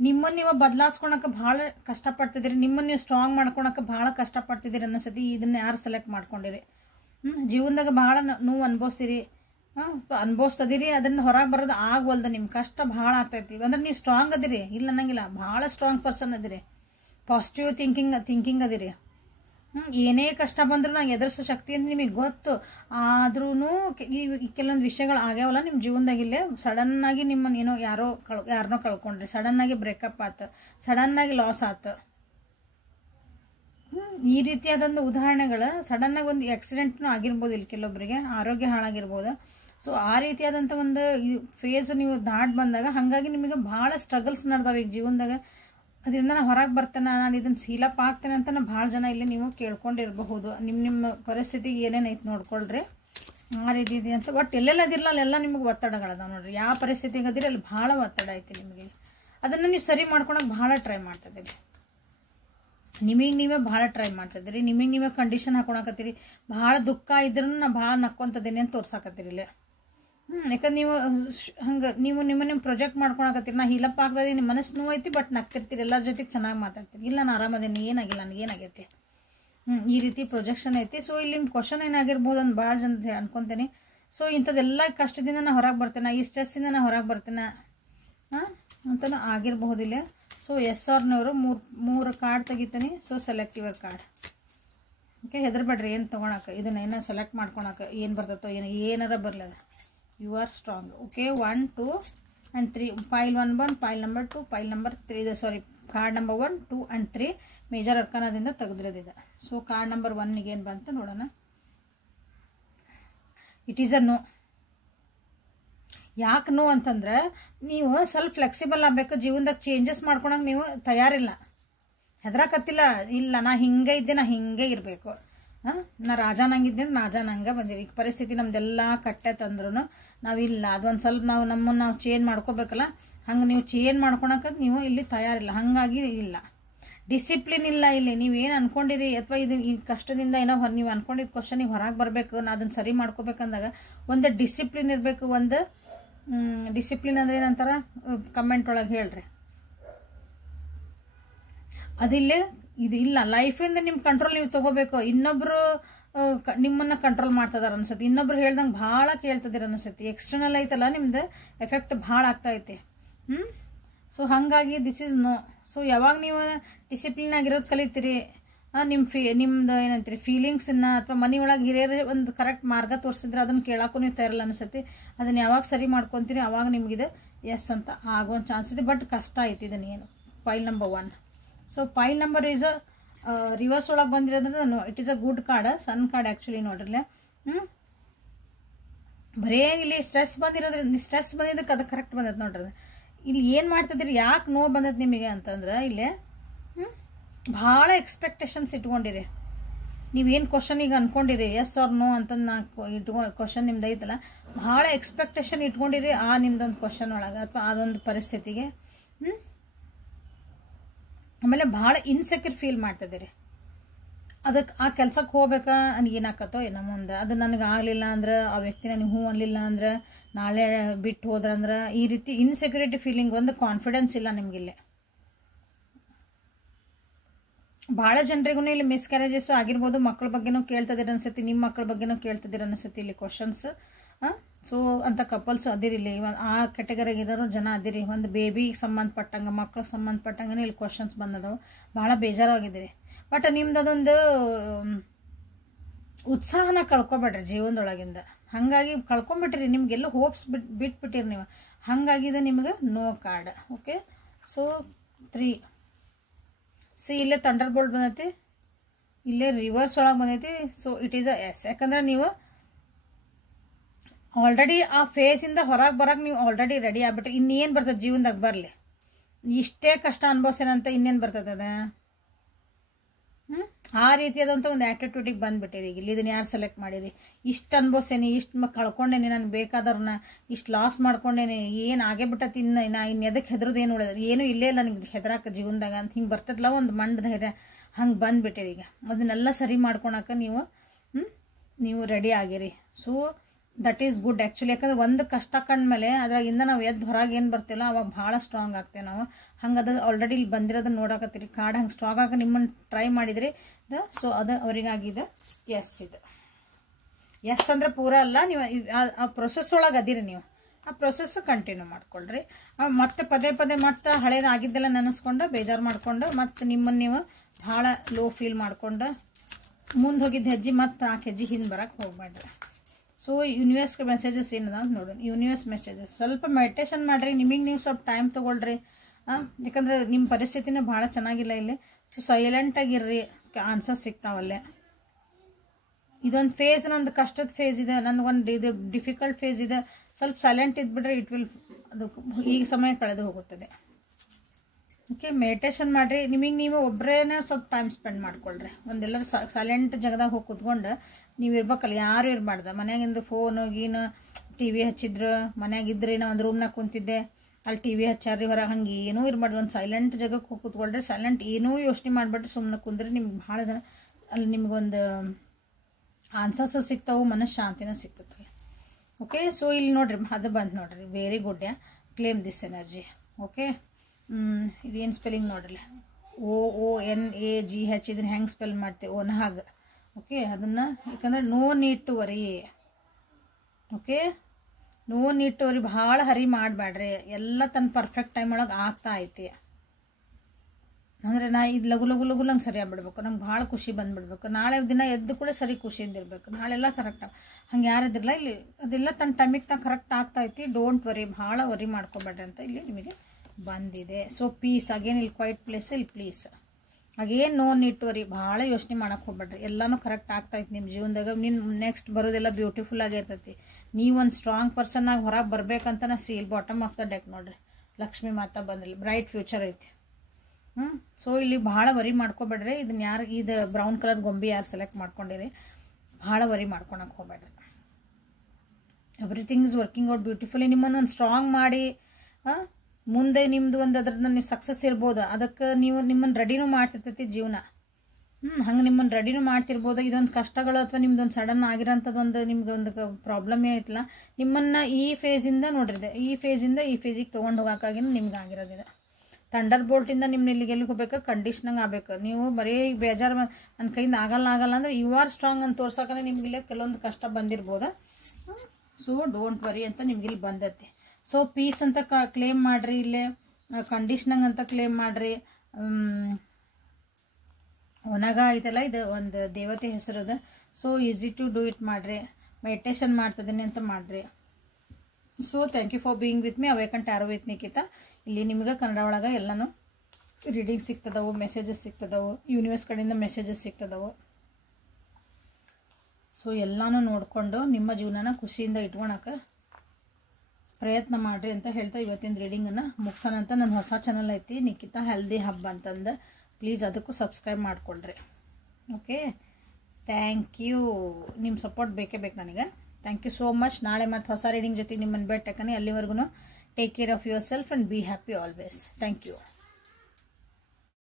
ನಿಮ್ಮನ್ನು ನೀವು ಬದಲಾಯಿಸ್ಕೊಳಕ್ಕೆ ಭಾಳ ಕಷ್ಟಪಡ್ತಿದ್ದೀರಿ, ನಿಮ್ಮನ್ನು ನೀವು ಸ್ಟ್ರಾಂಗ್ ಮಾಡ್ಕೊಳಕ್ಕೆ ಭಾಳ ಕಷ್ಟಪಡ್ತಿದ್ದೀರಿ ಅನ್ನಿಸತಿ. ಇದನ್ನ ಯಾರು ಸೆಲೆಕ್ಟ್ ಮಾಡ್ಕೊಂಡಿರಿ, ಜೀವನದಾಗ ಭಾಳ ನೋವು ಅನುಭವಿಸಿರಿ, ಅನುಭವಿಸ್ತದಿರಿ. ಅದನ್ನ ಹೊರಗೆ ಬರೋದು ಆಗವಲ್ದು, ನಿಮ್ಮ ಕಷ್ಟ ಭಾಳ ಆಗ್ತೈತಿ. ಅಂದ್ರೆ ನೀವು ಸ್ಟ್ರಾಂಗ್ ಅದಿರಿ, ಇಲ್ಲ ಅನ್ನಂಗಿಲ್ಲ, ಭಾಳ ಸ್ಟ್ರಾಂಗ್ ಪರ್ಸನ್ ಅದಿರಿ, ಪಾಸಿಟಿವ್ ಥಿಂಕಿಂಗ್ ಅದಿರಿ. ಏನೇ ಕಷ್ಟ ಬಂದ್ರೂ ನಾನು ಎದುರಿಸೋ ಶಕ್ತಿ ಅಂತ ನಿಮಗೆ ಗೊತ್ತು. ಆದ್ರೂ ಈ ಕೆಲವೊಂದು ವಿಷಯಗಳು ಆಗ್ಯಾವಲ್ಲ ನಿಮ್ಮ ಜೀವನದಾಗಿಲ್ಲೇ, ಸಡನ್ನಾಗಿ ನಿಮ್ಮನ್ನು ಯಾರನ್ನೋ ಕಳ್ಕೊಂಡ್ರಿ, ಸಡನ್ನಾಗಿ ಬ್ರೇಕಪ್ ಆತು, ಸಡನ್ನಾಗಿ ಲಾಸ್ ಆತು. ಈ ರೀತಿಯಾದಂಥ ಉದಾಹರಣೆಗಳು ಸಡನ್ನಾಗಿ ಒಂದು ಆಕ್ಸಿಡೆಂಟ್ನೂ ಆಗಿರ್ಬೋದು, ಇಲ್ಲಿ ಕೆಲವೊಬ್ಬರಿಗೆ ಆರೋಗ್ಯ ಹಾಳಾಗಿರ್ಬೋದು. ಸೊ ಆ ರೀತಿಯಾದಂಥ ಒಂದು ಫೇಸ್ ನೀವು ದಾಟ್ ಬಂದಾಗ ಹಾಗಾಗಿ ನಿಮಗೆ ಭಾಳ ಸ್ಟ್ರಗಲ್ಸ್ ನಡೆದಾವೆ ಈಗ ಜೀವನದಾಗ. ಅದರಿಂದ ನಾನು ಹೊರಗೆ ಬರ್ತೇನೆ, ನಾನು ಇದನ್ನು ಫೀಲಪ್ ಆಗ್ತೇನೆ ಅಂತ ಭಾಳ ಜನ ಇಲ್ಲಿ ನೀವು ಕೇಳ್ಕೊಂಡಿರಬಹುದು. ನಿಮ್ಮ ಪರಿಸ್ಥಿತಿಗೆ ಏನೇನೈತೆ ನೋಡ್ಕೊಳ್ರಿ, ಆ ರೀತಿ ಇದೆ ಅಂತ. ಬಟ್ ಎಲ್ಲೆಲ್ಲದಿರಲ್ಲ ಅಲ್ಲೆಲ್ಲ ನಿಮಗೆ ಒತ್ತಡಗಳದಾವ ನೋಡ್ರಿ. ಯಾವ ಪರಿಸ್ಥಿತಿಗೆ ಅದಿರಿ ಅಲ್ಲಿ ಭಾಳ ಒತ್ತಡ ಐತಿ ನಿಮಗೆ. ಅದನ್ನು ನೀವು ಸರಿ ಮಾಡ್ಕೊಳಕ್ಕೆ ಭಾಳ ಟ್ರೈ ಮಾಡ್ತಿದ್ದೀರಿ, ನಿಮಗೆ ನೀವೇ ಭಾಳ ಟ್ರೈ ಮಾಡ್ತಿದ್ದೀರಿ, ನಿಮಗೆ ನೀವೇ ಕಂಡೀಷನ್ ಹಾಕೊಳಕತ್ತೀರಿ. ಭಾಳ ದುಃಖ ಇದ್ರೂ ನಾನು ಭಾಳ ನಕ್ಕೊಂತದೇನೆ ಅಂತ ತೋರ್ಸಾಕತ್ತೀರಿ ಇಲ್ಲಿ. ಯಾಕಂದ್ರೆ ನೀವು ಹಂಗೆ ನಿಮ್ಮ ಪ್ರೊಜೆಕ್ಟ್ ಮಾಡ್ಕೊಳಕತ್ತೀರಿ. ನಾ ಹೀಲಪ್ ಆಗ್ತದೆ, ನಿಮ್ಮ ಮನಸ್ಸು ನೋವು ಐತಿ, ಬಟ್ ನಗ್ತಿರ್ತೀರಿ, ಎಲ್ಲರ ಜೊತೆಗೆ ಚೆನ್ನಾಗಿ ಮಾತಾಡ್ತೀರಿ. ಇಲ್ಲ ನಾನು ಆರಾಮದೇನಿ, ಏನಾಗಿಲ್ಲ, ನನಗೇನಾಗೈತಿ, ಈ ರೀತಿ ಪ್ರೊಜೆಕ್ಷನ್ ಐತಿ. ಸೊ ಇಲ್ಲಿ ನಿಮ್ಮ ಕ್ವಶನ್ ಏನಾಗಿರ್ಬೋದು ಅಂತ ಭಾಳ ಜನ ಅನ್ಕೊತೀನಿ. ಸೊ ಇಂಥದ್ದೆಲ್ಲ ಕಷ್ಟದಿಂದ ನಾನು ಹೊರಗೆ ಬರ್ತೇನೆ, ಈ ಸ್ಟ್ರೆಸ್ಸಿಂದ ನಾನು ಹೊರಗೆ ಬರ್ತೇನೆ ಅಂತಲೂ ಆಗಿರಬಹುದು ಇಲ್ಲಿ. ಸೊ ಎಸ್ ಆರ್ನವರು ಮೂರು ಕಾರ್ಡ್ ತೆಗಿತೀನಿ. So select your card. Okay, ಹೆದರ್ಬೇಡ್ರಿ ಏನು ತೊಗೊಳಕ್ಕೆ, ಇದನ್ನ ಏನೋ ಸೆಲೆಕ್ಟ್ ಮಾಡ್ಕೊಳಕ್ಕೆ ಏನು ಬರ್ತೈತೋ ಏನಾರ ಬರಲದ. You are strong. Okay, 1 2 and 3 file 1 1, file number 2, file number 3 sorry card number 1 2 and 3 major ಅರ್ಕಾನದಿಂದ ತೆಗೆದಿರೋದಿದೆ. ಸೊ ಕಾರ್ಡ್ ನಂಬರ್ 1 ಏನು ಬಂತು ನೋಡೋಣ. It is a no. ಯಾಕೆ ನೋ ಅಂತಂದ್ರೆ ನೀವು ಸ್ವಲ್ಪ ಫ್ಲೆಕ್ಸಿಬಲ್ ಆಗಬೇಕು, ಜೀವನದಾಗ ಚೇಂಜಸ್ ಮಾಡ್ಕೊಳಕ್ಕೆ ನೀವು ತಯಾರಿಲ್ಲ, ಹೆದರಾಕತ್ತಿಲ್ಲ. ಇಲ್ಲ ನಾ ಹಿಂಗೆ ಇದ್ದೆ, ನಾ ಹಿಂಗೆ ಇರಬೇಕು, ನಾ ರಾಜಾನಂಗಿದ್ದೆ ರಾಜಾನಂಗೆ ಬಂದಿರಿ. ಈಗ ಪರಿಸ್ಥಿತಿ ನಮ್ದೆಲ್ಲ ಕಟ್ಟೆ ತಂದ್ರೂ ನಾವಿಲ್ಲ, ಅದೊಂದು ಸ್ವಲ್ಪ ನಮ್ಮನ್ನು ನಾವು ಚೇಂಜ್ ಮಾಡ್ಕೋಬೇಕಲ್ಲ, ಹಂಗೆ ನೀವು ಚೇಂಜ್ ಮಾಡ್ಕೊಳಕ್ಕೆ ನೀವು ಇಲ್ಲಿ ತಯಾರಿಲ್ಲ. ಹಾಗಾಗಿ ಇಲ್ಲ, ಡಿಸಿಪ್ಲಿನ್ ಇಲ್ಲ ಇಲ್ಲಿ. ನೀವೇನು ಅನ್ಕೊಂಡಿರಿ ಅಥವಾ ಇದು ಈ ಕಷ್ಟದಿಂದ ಏನೋ ನೀವು ಅನ್ಕೊಂಡಿದ್ದ ಕ್ವಶನಿಗೆ ಹೊರಗೆ ಬರಬೇಕು, ನಾ ಅದನ್ನು ಸರಿ ಮಾಡ್ಕೋಬೇಕಂದಾಗ ಒಂದು ಡಿಸಿಪ್ಲಿನ್ ಇರಬೇಕು. ಒಂದು ಡಿಸಿಪ್ಲಿನ್ ಅಂದ್ರೆ ಏನಂತಾರ ಕಮೆಂಟ್ ಒಳಗೆ ಹೇಳ್ರಿ. ಅದಿಲ್ಲ, ಇದು ಇಲ್ಲ. ಲೈಫಿಂದ ನಿಮ್ಮ ಕಂಟ್ರೋಲ್ ನೀವು ತಗೋಬೇಕು. ಇನ್ನೊಬ್ರು ನಿಮ್ಮನ್ನ ಕಂಟ್ರೋಲ್ ಮಾಡ್ತದಾರ ಅನ್ಸತಿ, ಇನ್ನೊಬ್ರು ಹೇಳ್ದಂಗೆ ಭಾಳ ಕೇಳ್ತದಿರ ಅನ್ಸತಿ. ಎಕ್ಸ್ಟರ್ನಲ್ ಐತಲ್ಲ ನಿಮ್ದು ಎಫೆಕ್ಟ್ ಭಾಳ ಆಗ್ತಾ ಐತಿ. ಸೊ ಹಾಗಾಗಿ ದಿಸ್ ಈಸ್ ನೋ. ಸೊ ಯಾವಾಗ ನೀವು ಡಿಸಿಪ್ಲಿನ್ ಆಗಿರೋದು ಕಲಿತೀರಿ, ನಿಮ್ದು ಏನಂತೀರಿ ಫೀಲಿಂಗ್ಸನ್ನ ಅಥವಾ ಮನೆ ಒಳಗೆ ಹಿರಿಯರು ಒಂದು ಕರೆಕ್ಟ್ ಮಾರ್ಗ ತೋರಿಸಿದ್ರೆ ಅದನ್ನು ಕೇಳಕ್ಕೂ ನೀವು ತಯಾರಿಲ್ಲ ಅನ್ಸತಿ. ಅದನ್ನು ಯಾವಾಗ ಸರಿ ಮಾಡ್ಕೊತೀರಿ ಅವಾಗ ನಿಮಗಿದೆ ಎಸ್ ಅಂತ ಆಗೋ ಚಾನ್ಸ್ ಇದೆ. ಬಟ್ ಕಷ್ಟ ಐತಿ ಇದನ್ನು ಏನು. File number 1. So file number is reverse ಒಳಗೆ ಬಂದಿರೋದ್ರಿಂದ it is a good card, sun card actually ನೋಡ್ರಲ್ಲ. ಬರೇ ಇಲ್ಲಿ ಸ್ಟ್ರೆಸ್ ಬಂದಿದ್ದಕ್ಕೆ ಅದು ಕರೆಕ್ಟ್ ಬಂದೈತೆ ನೋಡ್ರಿ. ಇಲ್ಲಿ ಏನು ಮಾಡ್ತಿದ್ದೀರಿ, ಯಾಕೆ ನೋವು ಬಂದೈತೆ ನಿಮಗೆ ಅಂತಂದ್ರೆ ಇಲ್ಲಿ ಭಾಳ ಎಕ್ಸ್ಪೆಕ್ಟೇಷನ್ಸ್ ಇಟ್ಕೊಂಡಿರಿ. ನೀವೇನು ಕ್ವಶನ್ ಈಗ ಅನ್ಕೊಂಡಿರಿ ಎಸ್ ಆರ್ ನೋ ಅಂತಂದು ನಾ ಕ್ವಶನ್ ನಿಮ್ದು ಐತಲ್ಲ, ಭಾಳ ಎಕ್ಸ್ಪೆಕ್ಟೇಷನ್ ಇಟ್ಕೊಂಡಿರಿ ಆ ನಿಮ್ದೊಂದು ಕ್ವಶನ್ ಒಳಗೆ ಅಥವಾ ಅದೊಂದು ಪರಿಸ್ಥಿತಿಗೆ. ಆಮೇಲೆ ಭಾಳ ಇನ್ಸೆಕ್ಯೂರ್ ಫೀಲ್ ಮಾಡ್ತಿದ್ದೀರಿ. ಅದಕ್ಕೆ ಆ ಕೆಲ್ಸಕ್ಕೆ ಹೋಗ್ಬೇಕಾ ಏನಾಕತ್ತೋ ಏನೋ ಮುಂದೆ, ಅದು ನನಗೆ ಆಗಲಿಲ್ಲ ಅಂದ್ರೆ, ಆ ವ್ಯಕ್ತಿ ನನಗೆ ಹ್ಞೂ ಅನ್ಲಿಲ್ಲ ಅಂದ್ರೆ, ನಾಳೆ ಬಿಟ್ಟು ಹೋದ್ರಂದ್ರೆ, ಈ ರೀತಿ ಇನ್ಸೆಕ್ಯೂರಿಟಿ ಫೀಲಿಂಗ್, ಒಂದು ಕಾನ್ಫಿಡೆನ್ಸ್ ಇಲ್ಲ ನಿಮಗಿಲ್ಲಿ. ಭಾಳ ಜನರಿಗೂ ಇಲ್ಲಿ ಮಿಸ್ಕ್ಯಾರೇಜಸ್ ಆಗಿರ್ಬೋದು. ಮಕ್ಕಳ ಬಗ್ಗೆನೂ ಕೇಳ್ತದಿರ ಅನ್ಸತಿ, ನಿಮ್ಮ ಮಕ್ಕಳ ಬಗ್ಗೆನೂ ಕೇಳ್ತದಿರ ಅನ್ಸತಿ ಇಲ್ಲಿ ಕ್ವಶನ್ಸ್. ಸೊ ಅಂತ ಕಪಲ್ಸ್ ಅದಿರಿ ಇಲ್ಲಿ, ಆ ಕ್ಯಾಟಗರಿಗೆ ಇರೋರು ಜನ ಅದಿರಿ. ಒಂದು ಬೇಬಿಗೆ ಸಂಬಂಧಪಟ್ಟಂಗೆ, ಮಕ್ಳಿಗೆ ಸಂಬಂಧಪಟ್ಟಂಗೆ ಇಲ್ಲಿ ಕ್ವಶನ್ಸ್ ಬಂದದವು. ಭಾಳ ಬೇಜಾರಾಗಿದ್ದೀರಿ. ಬಟ್ ನಿಮ್ದು ಅದೊಂದು ಉತ್ಸಾಹನ ಕಳ್ಕೊಬೇಡ್ರಿ ಜೀವನದೊಳಗಿಂದ. ಹಾಗಾಗಿ ಕಳ್ಕೊಂಬಿಟ್ಟಿರಿ, ನಿಮಗೆಲ್ಲ ಹೋಪ್ಸ್ ಬಿಟ್ಬಿಟ್ಟಿರಿ ನೀವು, ಹಾಗಾಗಿದೆ ನಿಮ್ಗೆ no card. Okay, so 3 see ಇಲ್ಲೇ ಥಂಡರ್ ಬೋಲ್ಟ್ ಬಂದೈತಿ, ಇಲ್ಲೇ ರಿವರ್ಸ್ ಒಳಗೆ ಬಂದೈತಿ. So it is a yes. ಯಾಕಂದ್ರೆ ನೀವು ಆಲ್ರೆಡಿ ಆ ಫೇಸಿಂದ ಹೊರಗೆ ಬರೋಕೆ ನೀವು ಆಲ್ರೆಡಿ ರೆಡಿ ಆಗ್ಬಿಟ್ರಿ. ಇನ್ನೇನು ಬರ್ತದೆ ಜೀವನದಾಗ, ಬರಲಿ ಇಷ್ಟೇ ಕಷ್ಟ ಅನ್ಭವಿಸೇನಂತ ಇನ್ನೇನು ಬರ್ತದೆ ಅದ. ಆ ರೀತಿಯಾದಂಥ ಒಂದು ಆ್ಯಟಿಟ್ಯೂಡಿಗೆ ಬಂದುಬಿಟ್ಟಿರಿ. ಈಗ ಇಲ್ಲಿ ಇದನ್ನು ಯಾರು ಸೆಲೆಕ್ಟ್ ಮಾಡಿರಿ, ಇಷ್ಟು ಅನ್ಭವಿಸೇನಿ, ಇಷ್ಟು ಕಳ್ಕೊಂಡೇನಿ, ನನಗೆ ಬೇಕಾದವ್ರನ್ನ ಇಷ್ಟು ಲಾಸ್ ಮಾಡ್ಕೊಂಡೇನಿ, ಏನು ಆಗೇ ಬಿಟ್ಟತಿ, ಇನ್ನು ಎದಕ್ಕೆ ಹೆದ್ರದ್ದು ಏನು ಉಳಿದ ಏನೂ ಇಲ್ಲೇ ಇಲ್ಲ ನನಗೆ ಹೆದರಾಕ ಜೀವನದಾಗ ಅಂತ ಹಿಂಗೆ ಬರ್ತದಲ್ಲ ಒಂದು ಮಂಡ್ ಧೈರ್ಯ, ಹಂಗೆ ಬಂದುಬಿಟ್ಟಿರಿ. ಈಗ ಅದನ್ನೆಲ್ಲ ಸರಿ ಮಾಡ್ಕೊಳಕ್ಕೆ ನೀವು ರೆಡಿ ಆಗಿರಿ. So that is good actually. ಯಾಕಂದ್ರೆ ಒಂದು ಕಷ್ಟ ಕಂಡ್ಮೇಲೆ ಅದ್ರಾಗಿಂದ ನಾವು ಎದ್ದು ಹೊರಗೆ ಏನು ಬರ್ತೀವಲ್ಲ ಅವಾಗ ಭಾಳ ಸ್ಟ್ರಾಂಗ್ ಆಗ್ತೇವೆ ನಾವು. ಹಂಗೆ ಅದು ಆಲ್ರೆಡಿ ಇಲ್ಲಿ ಬಂದಿರೋದನ್ನ ನೋಡಕತ್ತೀರಿ, ಕಾರ್ಡ್ ಹಂಗೆ ಸ್ಟ್ರಾಂಗ್ ಆಗಿ ನಿಮ್ಮನ್ನು ಟ್ರೈ ಮಾಡಿದ್ರಿ. ಸೊ ಅದು ಅವರಿಗಾಗಿದೆ ಎಸ್. ಇದು ಎಸ್ ಅಂದರೆ ಪೂರ ಅಲ್ಲ, ನೀವು ಆ ಪ್ರೊಸೆಸ್ ಒಳಗೆ ಅದಿರಿ, ನೀವು ಆ ಪ್ರೊಸೆಸ್ ಕಂಟಿನ್ಯೂ ಮಾಡ್ಕೊಳ್ರಿ. ಮತ್ತೆ ಪದೇ ಪದೇ ಮತ್ತೆ ಹಳೇದಾಗಿದ್ದೆಲ್ಲ ನೆನೆಸ್ಕೊಂಡು ಬೇಜಾರು ಮಾಡ್ಕೊಂಡು ಮತ್ತೆ ನಿಮ್ಮನ್ನು ನೀವು ಭಾಳ ಲೋ ಫೀಲ್ ಮಾಡ್ಕೊಂಡು ಮುಂದೆ ಹೋಗಿದ್ದ ಹೆಜ್ಜೆ ಮತ್ತೆ 4 ಹೆಜ್ಜೆ ಹಿಂದೆ ಬರೋಕ್ಕೆ ಹೋಗ್ಬೇಡ್ರಿ. ಸೊ ಯೂನಿವರ್ಸ್ ಮೆಸೇಜಸ್ ಏನದ ಅಂತ ನೋಡೋಣ. ಯೂನಿವರ್ಸ್ ಮೆಸೇಜಸ್ ಸ್ವಲ್ಪ ಮೆಡಿಟೇಷನ್ ಮಾಡಿರಿ, ನಿಮಗೆ ನೀವು ಸ್ವಲ್ಪ ಟೈಮ್ ತೊಗೊಳ್ರಿ. ಯಾಕಂದ್ರೆ ನಿಮ್ಮ ಪರಿಸ್ಥಿತಿನ ಭಾಳ ಚೆನ್ನಾಗಿಲ್ಲ ಇಲ್ಲಿ. ಸೊ ಸೈಲೆಂಟಾಗಿರ್ರಿ, ಆನ್ಸರ್ಸ್ ಸಿಗ್ತಾವಲ್ಲೇ. ಇದೊಂದು ಫೇಸ್, ನಂದು ಕಷ್ಟದ ಫೇಸ್ ಇದೆ, ನನಗೊಂದು ಇದು ಡಿಫಿಕಲ್ಟ್ ಫೇಸ್ ಇದೆ, ಸ್ವಲ್ಪ ಸೈಲೆಂಟ್ ಇದ್ಬಿಟ್ರೆ ಇಟ್ ವಿಲ್ ಅದು ಈಗ ಸಮಯ ಕಳೆದು ಹೋಗುತ್ತದೆ. ಓಕೆ, ಮೆಡಿಟೇಷನ್ ಮಾಡಿರಿ, ನಿಮಗೆ ನೀವು ಒಬ್ಬರೇನೆ ಸ್ವಲ್ಪ ಟೈಮ್ ಸ್ಪೆಂಡ್ ಮಾಡ್ಕೊಳ್ರಿ. ಒಂದೆಲ್ಲರೂ ಸೈಲೆಂಟ್ ಜಾಗದಾಗ ಹೋಗಿ ಕುತ್ಕೊಂಡು ನೀವು ಇರ್ಬೇಕಲ್ಲ, ಯಾರು ಇರಬಾರ್ದು. ಮನ್ಯಾಗಿಂದ ಫೋನು ಗೀನು ಟಿ ವಿ ಹಚ್ಚಿದ್ರು, ಮನ್ಯಾಗಿದ್ರಿ ನಾ ಒಂದು ರೂಮ್ನಾಗ ಕುಂತಿದ್ದೆ, ಅಲ್ಲಿ ಟಿ ವಿ ಹಚ್ಚಾರ್ರಿ ಹೊರಗೆ, ಹಂಗೆ ಏನೂ ಇರಬಾರ್ದು. ಒಂದು ಸೈಲೆಂಟ್ ಜಾಗಕ್ಕೆ ಹೋಗಿ ಕೂತ್ಕೊಳ್ರಿ, ಸೈಲೆಂಟ್ ಏನೂ ಯೋಚನೆ ಮಾಡಿಬಿಟ್ರೆ ಸುಮ್ಮನೆ ಕುಂದ್ರಿ, ನಿಮ್ಗೆ ಭಾಳ ಜನ ಅಲ್ಲಿ ನಿಮ್ಗೊಂದು ಆನ್ಸರ್ಸು ಸಿಗ್ತಾವೆ, ಮನಃಶಾಂತಿನೂ ಸಿಗ್ತದೆ. ಓಕೆ, ಸೊ ಇಲ್ಲಿ ನೋಡ್ರಿ ಅದು ಬಂದು ನೋಡ್ರಿ, very good. Claim this energy. Okay, ಇದೇನು ಸ್ಪೆಲ್ಲಿಂಗ್ ನೋಡ್ರಿ, OONAGH ಇದನ್ನು ಹೆಂಗೆ ಸ್ಪೆಲ್ ಮಾಡ್ತೀವಿ, ONHAG. ಓಕೆ, ಅದನ್ನು ಯಾಕಂದ್ರೆ no need to worry. Okay, no need to worry, ಭಾಳ ಹರಿ ಮಾಡಬೇಡ್ರಿ, ಎಲ್ಲ ತನ್ನ ಪರ್ಫೆಕ್ಟ್ ಟೈಮ್ ಒಳಗೆ ಆಗ್ತಾ ಐತಿ. ಅಂದರೆ ನಾ ಇದು ಲಘು ಲಘು ಲಘು ನಂಗೆ ಸರಿ ಆಗ್ಬಿಡ್ಬೇಕು, ನಂಗೆ ಭಾಳ ಖುಷಿ ಬಂದುಬಿಡ್ಬೇಕು, ನಾಳೆ ದಿನ ಎದ್ದು ಕೂಡ ಸರಿ ಖುಷಿಯಿಂದ ಇರಬೇಕು, ನಾಳೆಲ್ಲ ಕರೆಕ್ಟ್. ಹಂಗೆ ಯಾರಿದ್ರಲ್ಲ ಇಲ್ಲಿ ಅದೆಲ್ಲ ತನ್ನ ಟೈಮಿಗೆ ತಾ ಕರೆಕ್ಟ್ ಆಗ್ತಾಯಿತಿ. ಡೋಂಟ್ ವರಿ, ಭಾಳ ವರಿ ಮಾಡ್ಕೊಬೇಡ್ರಿ ಅಂತ ಇಲ್ಲಿ ನಿಮಗೆ ಬಂದಿದೆ. ಸೊ ಪೀಸ್ ಅಗೇನ್, ಇಲ್ಲಿ ಕ್ವೈಟ್ ಪ್ಲೇಸ್, ಇಲ್ಲಿ please again no need to worry, ಭಾಳ ಯೋಚನೆ ಮಾಡಕ್ಕೆ ಹೋಗ್ಬೇಡ್ರಿ, ಎಲ್ಲನೂ ಕರೆಕ್ಟ್ ಆಗ್ತಾಯಿತ್ತು ನಿಮ್ಮ ಜೀವನದಾಗ. ನೆಕ್ಸ್ಟ್ ಬರೋದೆಲ್ಲ ಬ್ಯೂಟಿಫುಲ್ ಆಗಿರ್ತೈತಿ. ನೀವೊಂದು ಸ್ಟ್ರಾಂಗ್ ಪರ್ಸನ್ ಆಗಿ ಹೊರಗೆ ಬರ್ಬೇಕಂತ ನಾ seal bottom of the deck ನೋಡ್ರಿ, ಲಕ್ಷ್ಮೀ ಮಾತಾ ಬಂದ್ರಿ, ಬ್ರೈಟ್ ಫ್ಯೂಚರ್ ಐತಿ. ಸೊ ಇಲ್ಲಿ ಭಾಳ ವರಿ ಮಾಡ್ಕೊಬೇಡ್ರಿ. ಇದನ್ನ ಯಾರು ಇದು ಬ್ರೌನ್ ಕಲರ್ ಗೊಂಬೆ ಯಾರು ಸೆಲೆಕ್ಟ್ ಮಾಡ್ಕೊಂಡಿರಿ, ಭಾಳ ವರಿ ಮಾಡ್ಕೊಳಕ್ಕೆ ಹೋಗ್ಬೇಡ್ರಿ. Everything is working out beautifully. ನಿಮ್ಮನ್ನು ಒಂದು ಸ್ಟ್ರಾಂಗ್ ಮಾಡಿ ಮುಂದೆ ನಿಮ್ಮದು ಒಂದು ಅದ್ರನ್ನ ನೀವು ಸಕ್ಸಸ್ ಇರ್ಬೋದು. ಅದಕ್ಕೆ ನೀವು ನಿಮ್ಮನ್ನು ರೆಡಿನೂ ಮಾಡ್ತಿರ್ತೈತಿ ಜೀವನ. ಹಂಗೆ ನಿಮ್ಮನ್ನು ರೆಡಿನೂ ಮಾಡ್ತಿರ್ಬೋದು. ಇದೊಂದು ಕಷ್ಟಗಳು ಅಥವಾ ನಿಮ್ದೊಂದು ಸಡನ್ ಆಗಿರೋಂಥದ್ದೊಂದು ನಿಮ್ಗೆ ಒಂದು ಪ್ರಾಬ್ಲಮ್ ಐತಲ್ಲ, ನಿಮ್ಮನ್ನು ಈ ಫೇಸಿಂದ ನೋಡ್ರಿದೆ, ಈ ಫೇಸಿಂದ ಈ ಫೇಸಿಗೆ ತೊಗೊಂಡು ಹೋಗೋಕ್ಕಾಗಿ ನಿಮ್ಗೆ ಆಗಿರೋದಿದೆ. ಥಂಡರ್ ಬೋಲ್ಟಿಂದ ನಿಮ್ಮ ಇಲ್ಲಿಗೆ ಎಲ್ಲಿ ಹೋಗ್ಬೇಕು, ಕಂಡೀಷ್ನಂಗೆ ಆಗಬೇಕು. ನೀವು ಬರೀ ಬೇಜಾರು ನನ್ನ ಕೈಯಿಂದ ಆಗಲ್ಲ ಅಂದರೆ ಯು ಆರ್ ಸ್ಟ್ರಾಂಗ್ ಅಂತ ತೋರ್ಸೋಕೆ ನಿಮ್ಗಿಲ್ಲೇ ಕೆಲವೊಂದು ಕಷ್ಟ ಬಂದಿರ್ಬೋದು. ಸೊ ಡೋಂಟ್ ವರಿ ಅಂತ ನಿಮ್ಗಿಲ್ಲಿ ಬಂದೈತಿ. ಸೊ ಪೀಸ್ ಅಂತ ಕ್ಲೇಮ್ ಮಾಡಿರಿ, ಇಲ್ಲೇ ಕಂಡೀಷ್ನಂಗ್ ಅಂತ ಕ್ಲೇಮ್ ಮಾಡಿರಿ. ಒನಗ ಐತಲ್ಲ, ಇದು ಒಂದು ದೇವತೆ ಹೆಸರದ. So easy to do it ಮಾಡಿರಿ, ಮೆಡಿಟೇಷನ್ ಮಾಡ್ತಿದ್ದೀನಿ ಅಂತ ಮಾಡಿರಿ. So thank you for being with me, awaken tarot with Nikhita. ಇಲ್ಲಿ ನಿಮ್ಗೆ ಕನ್ನಡ ಒಳಗೆ ಎಲ್ಲನೂ ರೀಡಿಂಗ್ ಸಿಗ್ತದವು, ಮೆಸೇಜಸ್ ಸಿಗ್ತದವು, ಯೂನಿವರ್ಸ್ ಕಡೆಯಿಂದ ಮೆಸೇಜಸ್ ಸಿಗ್ತದವು. ಸೊ ಎಲ್ಲನೂ ನೋಡಿಕೊಂಡು ನಿಮ್ಮ ಜೀವನನ ಖುಷಿಯಿಂದ ಇಟ್ಕೊಳಕ್ಕೆ ಪ್ರಯತ್ನ ಮಾಡಿರಿ ಅಂತ ಹೇಳ್ತಾ ಇವತ್ತಿನ ರೀಡಿಂಗನ್ನು ಮುಗಿಸೋಣ ಅಂತ. ನನ್ನ ಹೊಸ ಚಾನಲ್ ಐತಿ ನಿಖಿತಾ ಹೆಲ್ದಿ ಹಬ್ ಅಂತಂದು, ಪ್ಲೀಸ್ ಅದಕ್ಕೂ ಸಬ್ಸ್ಕ್ರೈಬ್ ಮಾಡಿಕೊಳ್ರಿ. Okay, thank you. ನಿಮ್ಮ ಸಪೋರ್ಟ್ ಬೇಕೇ ಬೇಕು ನನಗೆ. Thank you so much. ನಾಳೆ ಮತ್ತೆ ಹೊಸ ರೀಡಿಂಗ್ ಜೊತೆ ನಿಮ್ಮನ್ನು ಭೇಟಿ. ಅಲ್ಲಿವರೆಗೂ ಟೇಕ್ ಕೇರ್ ಆಫ್ ಯುವರ್ ಸೆಲ್ಫ್ and be happy always. Thank you.